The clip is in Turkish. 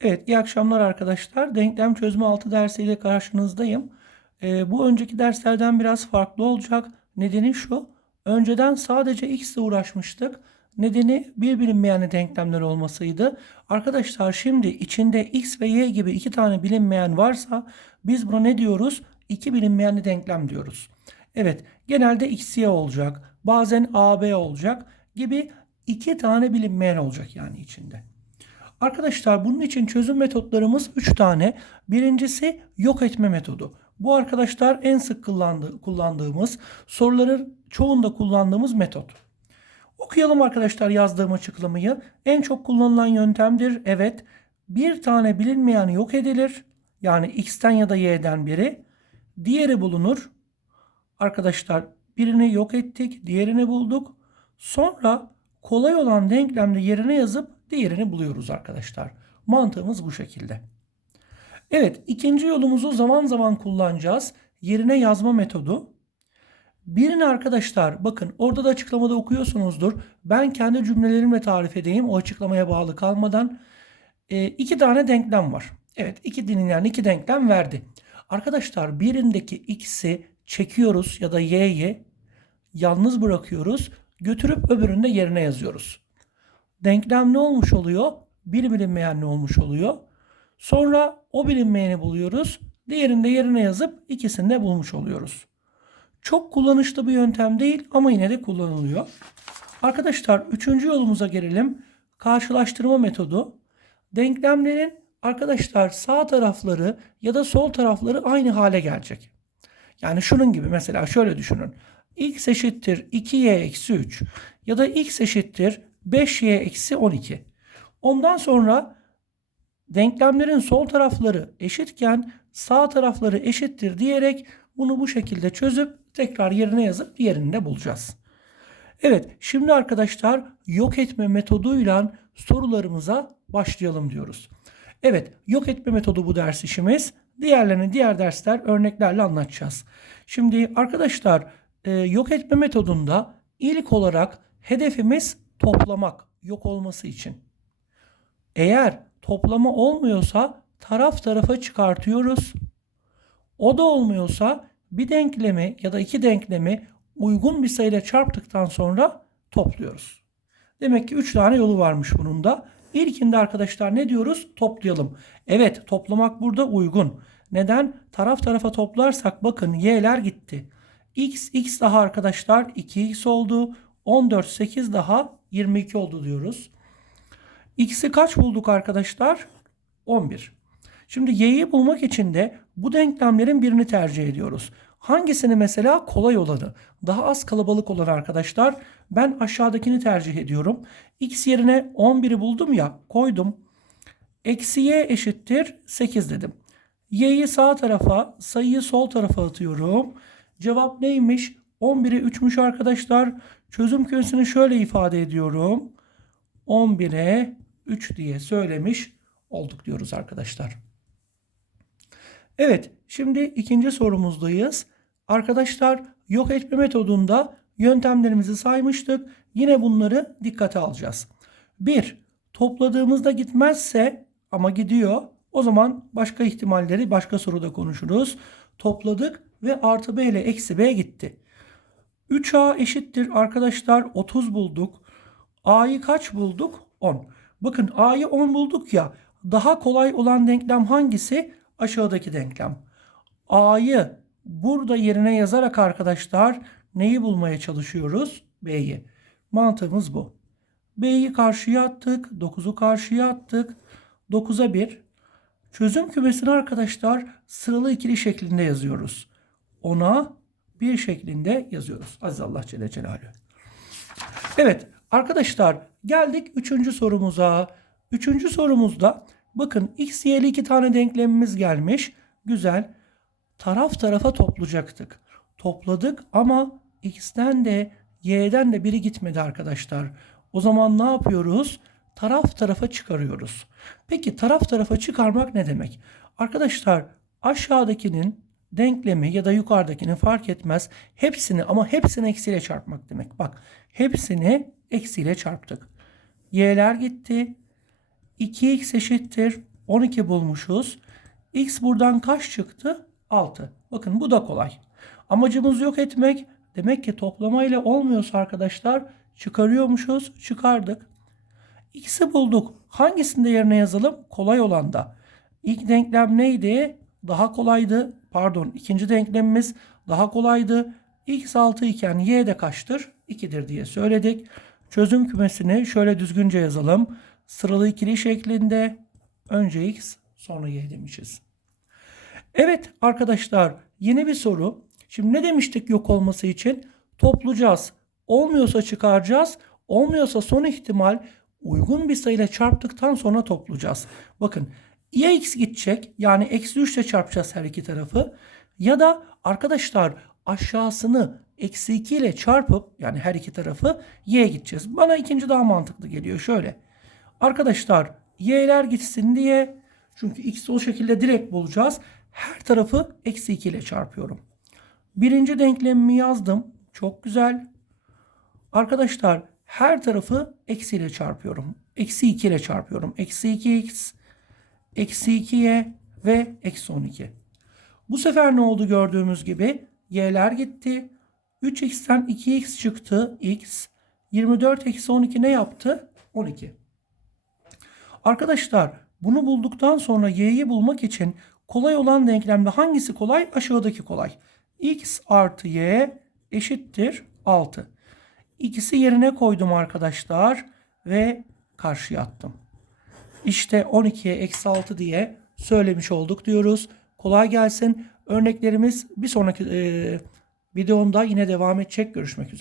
Evet, iyi akşamlar arkadaşlar. Denklem çözme 6 dersiyle karşınızdayım. Ee, bu önceki derslerden biraz farklı olacak. Nedeni şu. Önceden sadece x ile uğraşmıştık. Nedeni bir bilinmeyen denklemler olmasıydı. Arkadaşlar şimdi içinde x ve y gibi iki tane bilinmeyen varsa biz buna ne diyoruz? İki bilinmeyenli denklem diyoruz. Evet, genelde x, y olacak. Bazen a, b olacak gibi iki tane bilinmeyen olacak yani içinde. Arkadaşlar bunun için çözüm metotlarımız 3 tane. Birincisi yok etme metodu. Bu arkadaşlar en sık kullandı, kullandığımız, soruların çoğunda kullandığımız metot. Okuyalım arkadaşlar yazdığım açıklamayı. En çok kullanılan yöntemdir. Evet. Bir tane bilinmeyen yok edilir. Yani x'ten ya da y'den biri. Diğeri bulunur. Arkadaşlar birini yok ettik, diğerini bulduk. Sonra kolay olan denklemde yerine yazıp diğerini buluyoruz arkadaşlar. Mantığımız bu şekilde. Evet, ikinci yolumuzu zaman zaman kullanacağız. Yerine yazma metodu. Birini arkadaşlar bakın orada da açıklamada okuyorsunuzdur. Ben kendi cümlelerimle tarif edeyim o açıklamaya bağlı kalmadan. E, iki tane denklem var. Evet iki dinleyen iki denklem verdi. Arkadaşlar birindeki x'i çekiyoruz ya da y'yi yalnız bırakıyoruz. Götürüp öbüründe yerine yazıyoruz. Denklem ne olmuş oluyor? Bir bilinmeyen ne olmuş oluyor? Sonra o bilinmeyeni buluyoruz. Diğerinde yerine yazıp ikisini de bulmuş oluyoruz. Çok kullanışlı bir yöntem değil ama yine de kullanılıyor. Arkadaşlar üçüncü yolumuza gelelim. Karşılaştırma metodu. Denklemlerin arkadaşlar sağ tarafları ya da sol tarafları aynı hale gelecek. Yani şunun gibi mesela şöyle düşünün. x eşittir 2y eksi 3 ya da x eşittir 5y eksi 12. Ondan sonra denklemlerin sol tarafları eşitken sağ tarafları eşittir diyerek bunu bu şekilde çözüp tekrar yerine yazıp diğerini de bulacağız. Evet şimdi arkadaşlar yok etme metoduyla sorularımıza başlayalım diyoruz. Evet yok etme metodu bu ders işimiz. Diğerlerini diğer dersler örneklerle anlatacağız. Şimdi arkadaşlar e, yok etme metodunda ilk olarak hedefimiz toplamak yok olması için. Eğer toplama olmuyorsa taraf tarafa çıkartıyoruz. O da olmuyorsa bir denklemi ya da iki denklemi uygun bir sayıyla çarptıktan sonra topluyoruz. Demek ki 3 tane yolu varmış bunun da. İlkinde arkadaşlar ne diyoruz? Toplayalım. Evet toplamak burada uygun. Neden? Taraf tarafa toplarsak bakın y'ler gitti. x, x daha arkadaşlar 2x oldu. 14, 8 daha 22 oldu diyoruz. X'i kaç bulduk arkadaşlar? 11. Şimdi y'yi bulmak için de bu denklemlerin birini tercih ediyoruz. Hangisini mesela kolay olanı, daha az kalabalık olan arkadaşlar ben aşağıdakini tercih ediyorum. X yerine 11'i buldum ya koydum. Eksi y eşittir 8 dedim. Y'yi sağ tarafa, sayıyı sol tarafa atıyorum. Cevap neymiş? 11'e 3'müş arkadaşlar. Çözüm kümesini şöyle ifade ediyorum. 11'e 3 diye söylemiş olduk diyoruz arkadaşlar. Evet, şimdi ikinci sorumuzdayız. Arkadaşlar yok etme metodunda yöntemlerimizi saymıştık. Yine bunları dikkate alacağız. 1. Topladığımızda gitmezse ama gidiyor. O zaman başka ihtimalleri başka soruda konuşuruz. Topladık ve artı b ile eksi b gitti. 3a eşittir arkadaşlar 30 bulduk. a'yı kaç bulduk? 10. Bakın a'yı 10 bulduk ya. Daha kolay olan denklem hangisi? Aşağıdaki denklem. a'yı burada yerine yazarak arkadaşlar neyi bulmaya çalışıyoruz? b'yi. Mantığımız bu. b'yi karşıya attık. 9'u karşıya attık. 9'a 1. Çözüm kümesini arkadaşlar sıralı ikili şeklinde yazıyoruz. 10'a 1 şeklinde yazıyoruz. Aziz Allah Celle Celaluhu. Evet arkadaşlar geldik 3. sorumuza. 3. sorumuzda bakın x, y'li iki tane denklemimiz gelmiş. Güzel. Taraf tarafa toplayacaktık. Topladık ama x'ten de y'den de biri gitmedi arkadaşlar. O zaman ne yapıyoruz? Taraf tarafa çıkarıyoruz. Peki taraf tarafa çıkarmak ne demek? Arkadaşlar aşağıdakinin denklemi ya da yukarıdakini fark etmez. Hepsini ama hepsini eksiyle çarpmak demek. Bak hepsini eksiyle çarptık. Y'ler gitti. 2x eşittir 12 bulmuşuz. X buradan kaç çıktı? 6. Bakın bu da kolay. Amacımız yok etmek. Demek ki toplamayla olmuyorsa arkadaşlar çıkarıyormuşuz. Çıkardık. X'i bulduk. Hangisinde yerine yazalım? Kolay olanda. İlk denklem neydi? Daha kolaydı. Pardon ikinci denklemimiz daha kolaydı. X 6 iken Y de kaçtır? 2'dir diye söyledik. Çözüm kümesini şöyle düzgünce yazalım. Sıralı ikili şeklinde önce X sonra Y demişiz. Evet arkadaşlar yeni bir soru. Şimdi ne demiştik yok olması için? Toplayacağız. Olmuyorsa çıkaracağız. Olmuyorsa son ihtimal uygun bir sayıyla çarptıktan sonra toplayacağız. Bakın ya x gidecek yani eksi 3 ile çarpacağız her iki tarafı. Ya da arkadaşlar aşağısını eksi 2 ile çarpıp yani her iki tarafı y'ye gideceğiz. Bana ikinci daha mantıklı geliyor şöyle. Arkadaşlar y'ler gitsin diye çünkü x'i o şekilde direkt bulacağız. Her tarafı eksi 2 ile çarpıyorum. Birinci denklemimi yazdım. Çok güzel. Arkadaşlar her tarafı eksi ile çarpıyorum. Eksi 2 ile çarpıyorum. Eksi 2x, eksi 2y ve eksi 12. Bu sefer ne oldu gördüğümüz gibi? Y'ler gitti. 3x'ten 2x çıktı. x. 24 eksi 12 ne yaptı? 12. Arkadaşlar bunu bulduktan sonra y'yi bulmak için kolay olan denklemde hangisi kolay? Aşağıdaki kolay. x artı y eşittir 6. İkisi yerine koydum arkadaşlar ve karşıya attım. İşte 12'ye eksi 6 diye söylemiş olduk diyoruz. Kolay gelsin. Örneklerimiz bir sonraki e, videomda yine devam edecek. Görüşmek üzere.